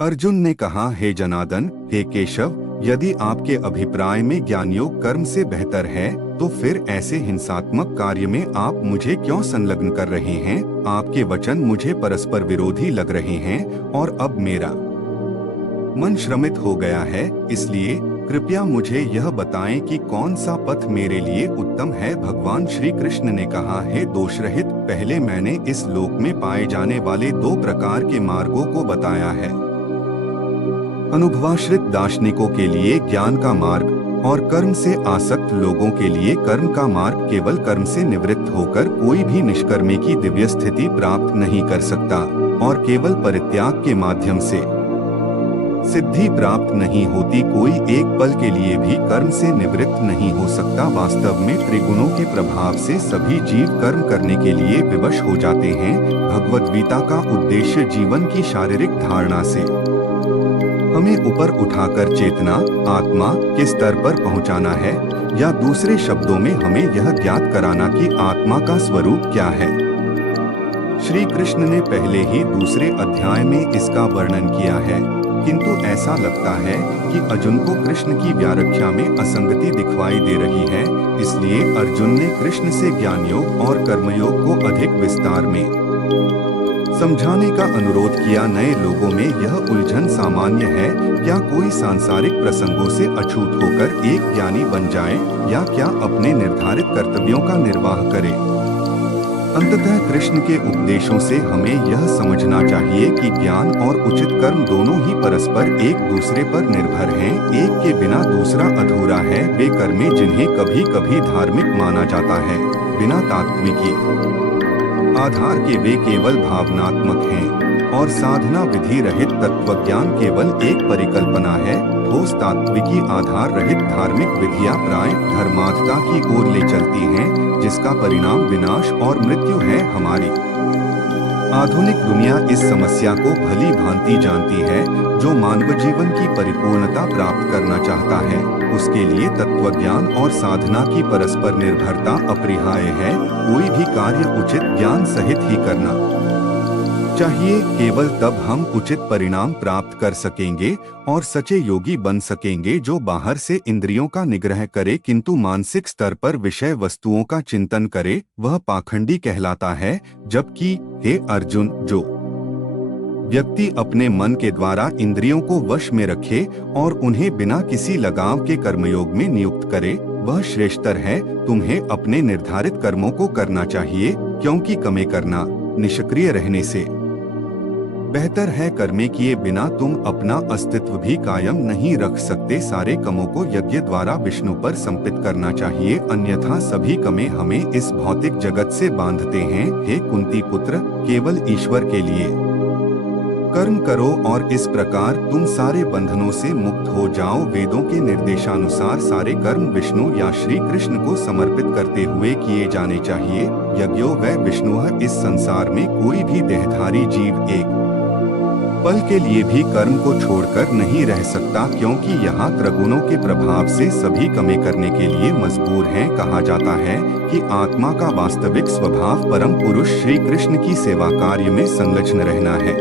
अर्जुन ने कहा, हे जनार्दन, हे केशव, यदि आपके अभिप्राय में ज्ञानयोग कर्म से बेहतर है तो फिर ऐसे हिंसात्मक कार्य में आप मुझे क्यों संलग्न कर रहे हैं? आपके वचन मुझे परस्पर विरोधी लग रहे हैं और अब मेरा मन श्रमित हो गया है। इसलिए कृपया मुझे यह बताएं कि कौन सा पथ मेरे लिए उत्तम है। भगवान श्री कृष्ण ने कहा, हे दोषरहित, पहले मैंने इस लोक में पाए जाने वाले 2 प्रकार के मार्गों को बताया है। अनुभवाश्रित दार्शनिकों के लिए ज्ञान का मार्ग और कर्म से आसक्त लोगों के लिए कर्म का मार्ग। केवल कर्म से निवृत्त होकर कोई भी निष्कर्मी की दिव्य स्थिति प्राप्त नहीं कर सकता और केवल परित्याग के माध्यम से सिद्धि प्राप्त नहीं होती। कोई एक पल के लिए भी कर्म से निवृत्त नहीं हो सकता। वास्तव में त्रिगुणों के प्रभाव से सभी जीव कर्म करने के लिए विवश हो जाते हैं। भगवद गीता का उद्देश्य जीवन की शारीरिक धारणा से हमें ऊपर उठाकर चेतना, आत्मा के स्तर पर पहुंचाना है, या दूसरे शब्दों में हमें यह ज्ञात कराना कि आत्मा का स्वरूप क्या है। श्री कृष्ण ने पहले ही दूसरे अध्याय में इसका वर्णन किया है, किंतु ऐसा लगता है कि अर्जुन को कृष्ण की व्याख्या में असंगति दिखाई दे रही है। इसलिए अर्जुन ने कृष्ण से ज्ञान योग और कर्मयोग को अधिक विस्तार में समझाने का अनुरोध किया। नए लोगों में यह उलझन सामान्य है। क्या कोई सांसारिक प्रसंगों से अछूत होकर एक ज्ञानी बन जाए या क्या अपने निर्धारित कर्तव्यों का निर्वाह करे? अंततः कृष्ण के उपदेशों से हमें यह समझना चाहिए कि ज्ञान और उचित कर्म दोनों ही परस्पर एक दूसरे पर निर्भर हैं। एक के बिना दूसरा अधूरा है। वे कर्में जिन्हें कभी कभी धार्मिक माना जाता है, बिना तात्विकी आधार के वे केवल भावनात्मक हैं, और साधना विधि रहित तत्वज्ञान केवल एक परिकल्पना है। ठोस तात्विकी आधार रहित धार्मिक विधियां प्राय धर्मार्थता की ओर ले चलती हैं, जिसका परिणाम विनाश और मृत्यु है। हमारी आधुनिक दुनिया इस समस्या को भली भांति जानती है। जो मानव जीवन की परिपूर्णता प्राप्त करना चाहता है, उसके लिए तत्वज्ञान और साधना की परस्पर निर्भरता अपरिहार्य है। कोई भी कार्य उचित ज्ञान सहित ही करना चाहिए। केवल तब हम उचित परिणाम प्राप्त कर सकेंगे और सच्चे योगी बन सकेंगे, जो बाहर से इंद्रियों का निग्रह करे किंतु मानसिक स्तर पर विषय वस्तुओं का चिंतन करे। वह पाखंडी कहलाता है। जबकि हे अर्जुन, जो व्यक्ति अपने मन के द्वारा इंद्रियों को वश में रखे और उन्हें बिना किसी लगाव के कर्मयोग में नियुक्त करे, वह श्रेष्ठतर है। तुम्हें अपने निर्धारित कर्मों को करना चाहिए, क्योंकि कमे करना निष्क्रिय रहने से बेहतर है। कर्मे किए बिना तुम अपना अस्तित्व भी कायम नहीं रख सकते। सारे कमों को यज्ञ द्वारा विष्णु पर समर्पित करना चाहिए, अन्यथा सभी कमे हमें इस भौतिक जगत से बांधते हैं। हे कुंती पुत्र, केवल ईश्वर के लिए कर्म करो और इस प्रकार तुम सारे बंधनों से मुक्त हो जाओ। वेदों के निर्देशानुसार सारे कर्म विष्णु या श्री कृष्ण को समर्पित करते हुए किए जाने चाहिए। यज्ञो व विष्णुः। इस संसार में कोई भी देहधारी जीव एक पल के लिए भी कर्म को छोड़कर नहीं रह सकता, क्योंकि यहाँ त्रिगुणों के प्रभाव से सभी कमे करने के लिए मजबूर हैं। कहा जाता है कि आत्मा का वास्तविक स्वभाव परम पुरुष श्री कृष्ण की सेवा कार्य में संलग्न रहना है।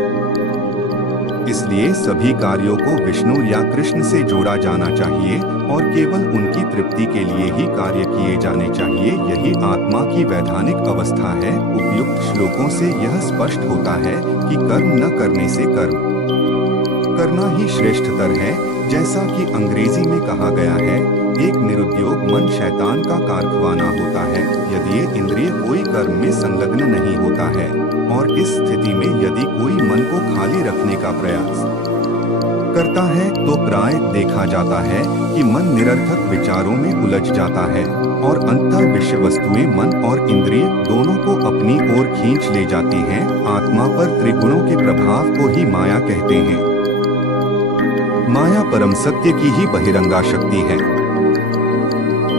इसलिए सभी कार्यों को विष्णु या कृष्ण से जोड़ा जाना चाहिए और केवल उनकी तृप्ति के लिए ही कार्य किए जाने चाहिए। यही आत्मा की वैधानिक अवस्था है। उपयुक्त श्लोकों से यह स्पष्ट होता है कि कर्म न करने से कर्म करना ही श्रेष्ठतर है। जैसा कि अंग्रेजी में कहा गया है, एक निरुद्योग मन शैतान का कारखवाना होता है। यदि ये इंद्रिय कोई कर्म में संलग्न नहीं होता है और इस स्थिति में यदि कोई मन को खाली रखने का प्रयास करता है तो प्राय देखा जाता है कि मन निरर्थक विचारों में उलझ जाता है और अंततः विषय वस्तुएं मन और इंद्रिय दोनों को अपनी ओर खींच ले जाती हैं। आत्मा पर त्रिगुणों के प्रभाव को ही माया कहते हैं। माया परम सत्य की ही बहिरंगा शक्ति है।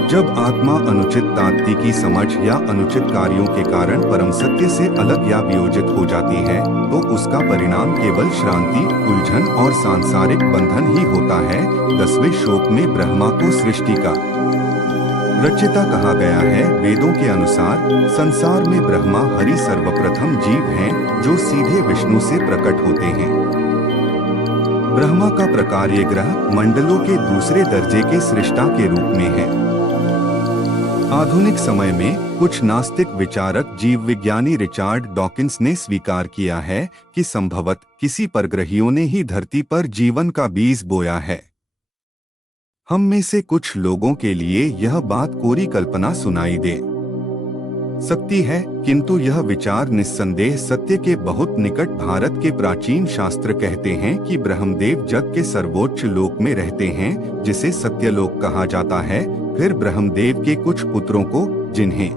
जब आत्मा अनुचित तात्विकी समझ या अनुचित कार्यों के कारण परम सत्य से अलग या वियोजित हो जाती है तो उसका परिणाम केवल श्रांति, उलझन और सांसारिक बंधन ही होता है। 10वें श्लोक में ब्रह्मा को सृष्टि का रचयिता कहा गया है। वेदों के अनुसार संसार में ब्रह्मा हरि सर्वप्रथम जीव हैं, जो सीधे विष्णु से प्रकट होते हैं। ब्रह्मा का प्रकार ये ग्रह मंडलों के दूसरे दर्जे के सृष्टा के रूप में है। आधुनिक समय में कुछ नास्तिक विचारक जीव विज्ञानी रिचार्ड डॉकिंस ने स्वीकार किया है कि संभवत किसी परग्रहियों ने ही धरती पर जीवन का बीज बोया है। हम में से कुछ लोगों के लिए यह बात कोरी कल्पना सुनाई दे सकती है, किंतु यह विचार निस्संदेह सत्य के बहुत निकट। भारत के प्राचीन शास्त्र कहते हैं कि ब्रह्मदेव जग के सर्वोच्च लोक में रहते हैं, जिसे सत्यलोक कहा जाता है। फिर ब्रह्मदेव के कुछ पुत्रों को, जिन्हें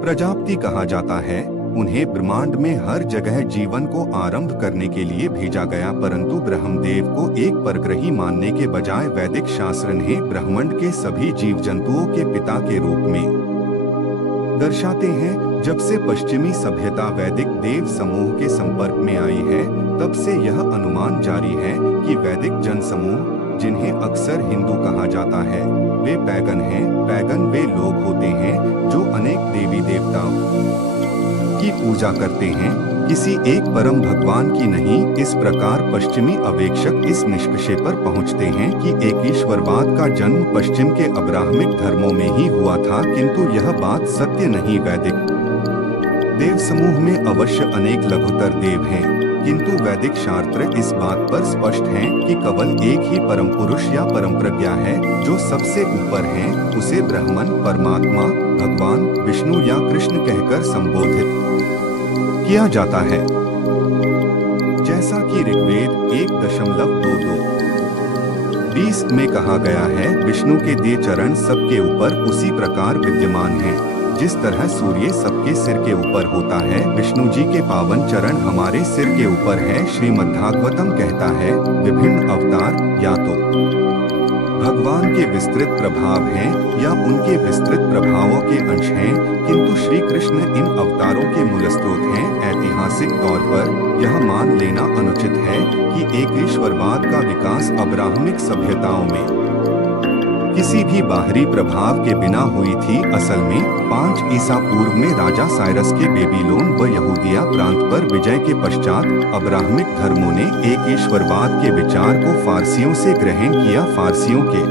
प्रजापति कहा जाता है, उन्हें ब्रह्मांड में हर जगह जीवन को आरंभ करने के लिए भेजा गया, परंतु ब्रह्मदेव को एक परग्रही मानने के बजाय वैदिक शास्त्र ने ब्रह्मांड के सभी जीव जंतुओं के पिता के रूप में दर्शाते हैं। जब से पश्चिमी सभ्यता वैदिक देव समूह के संपर्क में आई है, तब से यह अनुमान जारी है कि वैदिक जन समूह, जिन्हें अक्सर हिंदू कहा जाता है, वे पैगन हैं। पैगन वे लोग होते हैं जो अनेक देवी देवताओं की पूजा करते हैं, किसी एक परम भगवान की नहीं। इस प्रकार पश्चिमी अवेक्षक इस निष्कर्ष पर पहुंचते हैं कि एक ईश्वरवाद का जन्म पश्चिम के अब्राहमिक धर्मों में ही हुआ था, किंतु यह बात सत्य नहीं। वैदिक देव समूह में अवश्य अनेक लघुतर देव हैं, किंतु वैदिक शास्त्र इस बात पर स्पष्ट हैं कि केवल एक ही परम पुरुष या परम प्रज्ञा है जो सबसे ऊपर है। उसे ब्रह्मन, परमात्मा, भगवान, विष्णु या कृष्ण कहकर संबोधित किया जाता है। जैसा कि ऋग्वेद 1.22 में कहा गया है, विष्णु के 10 चरण सबके ऊपर उसी प्रकार विद्यमान हैं, जिस तरह सूर्य सबके सिर के ऊपर होता है। विष्णु जी के पावन चरण हमारे सिर के ऊपर है। श्रीमद्भागवतम कहता है, विभिन्न अवतार या तो भगवान के विस्तृत प्रभाव हैं या उनके विस्तृत प्रभावों के अंश हैं, किंतु श्री कृष्ण इन अवतारों के मूल स्रोत हैं। ऐतिहासिक तौर पर यह मान लेना अनुचित है कि एक ईश्वरवाद का विकास अब्राहमिक सभ्यताओं में किसी भी बाहरी प्रभाव के बिना हुई थी। असल में 5 ईसा पूर्व में राजा साइरस के बेबीलोन व यहूदिया प्रांत पर विजय के पश्चात अब्राहमिक धर्मों ने एक ईश्वरवाद के विचार को फारसियों से ग्रहण किया। फारसियों के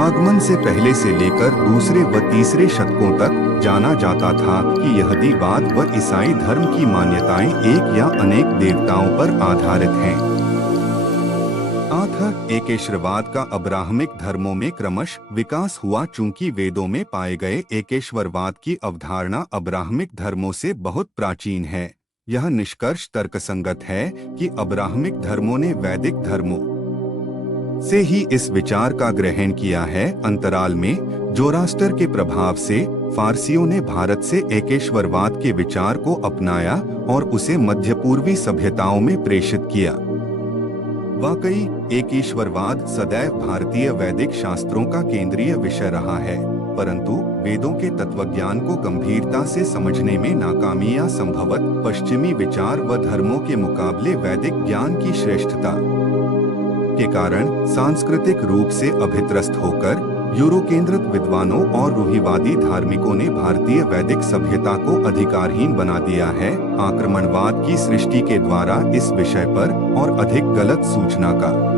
आगमन से पहले से लेकर दूसरे व तीसरे शतकों तक जाना जाता था कि यहूदीवाद व ईसाई धर्म की मान्यताएं एक या अनेक देवताओं पर आधारित हैं। एकेश्वरवाद का अब्राहमिक धर्मों में क्रमश विकास हुआ। चूंकि वेदों में पाए गए एकेश्वरवाद की अवधारणा अब्राहमिक धर्मों से बहुत प्राचीन है, यह निष्कर्ष तर्कसंगत है कि अब्राहमिक धर्मों ने वैदिक धर्मों से ही इस विचार का ग्रहण किया है। अंतराल में जोरास्टर के प्रभाव से फारसियों ने भारत से एकेश्वरवाद के विचार को अपनाया और उसे मध्य पूर्वी सभ्यताओं में प्रेषित किया। वाकई एक ईश्वरवाद सदैव भारतीय वैदिक शास्त्रों का केंद्रीय विषय रहा है, परंतु वेदों के तत्वज्ञान को गंभीरता से समझने में नाकामी या संभवत पश्चिमी विचार व धर्मों के मुकाबले वैदिक ज्ञान की श्रेष्ठता के कारण सांस्कृतिक रूप से अभित्रस्त होकर यूरोकेंद्रित विद्वानों और रूढ़िवादी धार्मिकों ने भारतीय वैदिक सभ्यता को अधिकारहीन बना दिया है। आक्रमणवाद की सृष्टि के द्वारा इस विषय पर और अधिक गलत सूचना का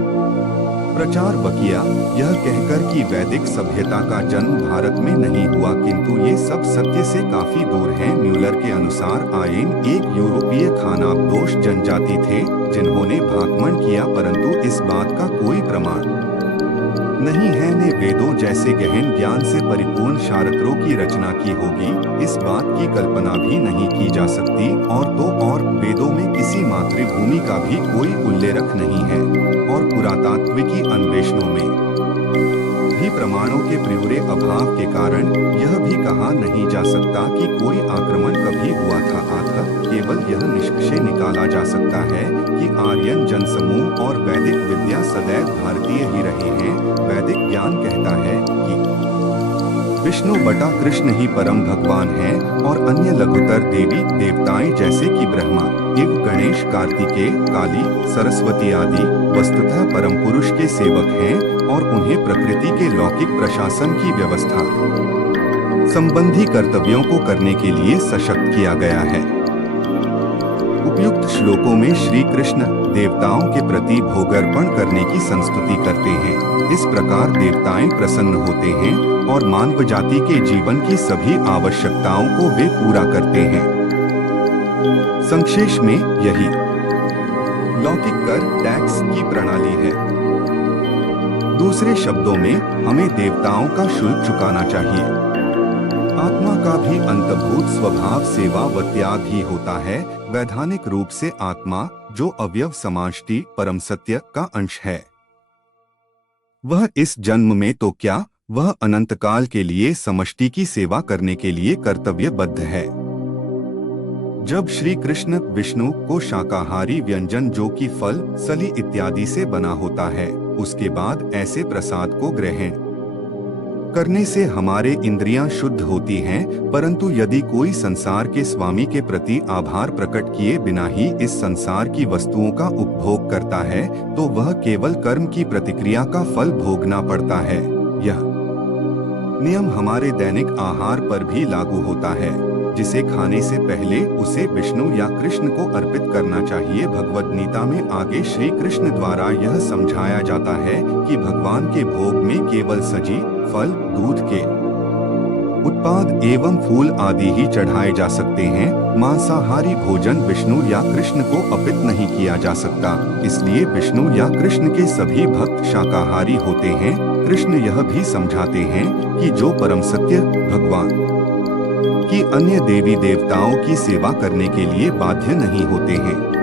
प्रचार किया, यह कहकर कि वैदिक सभ्यता का जन्म भारत में नहीं हुआ, किंतु ये सब सत्य से काफी दूर है। म्यूलर के अनुसार आयन एक यूरोपीय खानाबदोश जनजाति थे जिन्होंने भागमंड किया, परंतु इस बात का कोई प्रमाण नहीं है ने वेदों जैसे गहन ज्ञान से परिपूर्ण शास्त्रों की रचना की होगी। इस बात की कल्पना भी नहीं की जा सकती। और वेदों में किसी मातृभूमि का भी कोई उल्लेख नहीं है और पुरातात्विकी अन्वेषणों में भी प्रमाणों के पूरे अभाव के कारण यह भी कहा नहीं जा सकता कि कोई आक्रमण कभी हुआ था। केवल यह निष्कर्ष निकाला जा सकता है कि आर्यन जनसमूह और वैदिक विद्या सदैव भारतीय ही रहे हैं। वैदिक ज्ञान कहता है कि विष्णु बटा कृष्ण ही परम भगवान हैं और अन्य लघुतर देवी देवताएं जैसे कि ब्रह्मा, शिव, गणेश, कार्तिकेय, काली, सरस्वती आदि वस्तुतः परम पुरुष के सेवक हैं और उन्हें प्रकृति के लौकिक प्रशासन की व्यवस्था संबंधी कर्तव्यों को करने के लिए सशक्त किया गया है। उपयुक्त श्लोकों में श्री कृष्ण देवताओं के प्रति भोगार्पण करने की संस्तुति करते हैं। इस प्रकार देवताएं प्रसन्न होते हैं और मानव जाति के जीवन की सभी आवश्यकताओं को वे पूरा करते हैं। संक्षेप में यही लौकिक कर टैक्स की प्रणाली है। दूसरे शब्दों में हमें देवताओं का शुल्क चुकाना चाहिए। आत्मा का भी अंतर्भूत स्वभाव सेवा व त्याग ही होता है। वैधानिक रूप से आत्मा, जो अवयव समष्टि परम सत्य का अंश है, वह इस जन्म में तो क्या, वह अनंत काल के लिए समष्टि की सेवा करने के लिए कर्तव्यबद्ध है। जब श्री कृष्ण विष्णु को शाकाहारी व्यंजन जो कि फल, सली इत्यादि से बना होता है, उसके बाद ऐसे प्रसाद को ग्रहण करने से हमारे इंद्रियां शुद्ध होती हैं, परंतु यदि कोई संसार के स्वामी के प्रति आभार प्रकट किए बिना ही इस संसार की वस्तुओं का उपभोग करता है, तो वह केवल कर्म की प्रतिक्रिया का फल भोगना पड़ता है। यह नियम हमारे दैनिक आहार पर भी लागू होता है, जिसे खाने से पहले उसे विष्णु या कृष्ण को अर्पित करना चाहिए। भगवद गीता में आगे श्री कृष्ण द्वारा यह समझाया जाता है कि भगवान के भोग में केवल सजी, फल, दूध के उत्पाद एवं फूल आदि ही चढ़ाए जा सकते हैं। मांसाहारी भोजन विष्णु या कृष्ण को अर्पित नहीं किया जा सकता, इसलिए विष्णु या कृष्ण के सभी भक्त शाकाहारी होते हैं। कृष्ण यह भी समझाते हैं कि जो परम सत्य भगवान कि अन्य देवी देवताओं की सेवा करने के लिए बाध्य नहीं होते हैं।